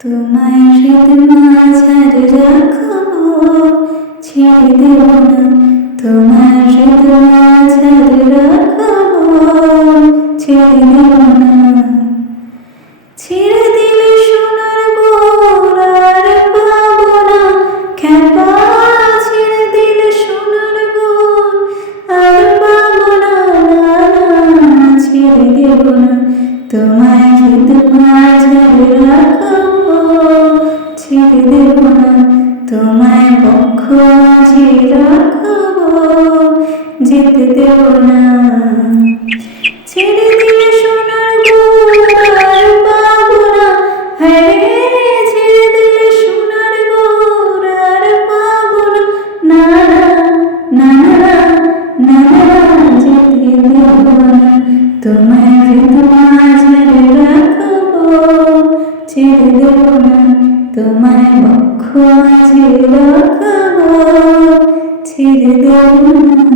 তোমায় হৃদ মাঝারে রাখবো, ছেড়ে দেব না। তোমায় হৃদ মাঝারে রাখবো, ছেড়ে দেব না। ছেড়ে দিলে সোনার গোর আর পাবো না খেপা, ছেড়ে দিলে সোনার গোর আর পাবো না, ছেড়ে দেব না। তোমায় হৃদ মাঝারে রাখবো, ছেড়ে দেব না। তোমায় বক্ষ মাঝে রাখবো, যেতে দেব না। ছেড়ে দিলে সোনার গোর আর পাবো না, হ্যাঁ ছেড়ে দিলে সোনার গোর আর পাবো না, না না না না, যেতে দেব না। তোমায় হৃদ মাঝারে রাখবো, ছেড়ে দেব না। তোমায় বক্ষ মাঝে রাখবো, ছেড়ে দেব না।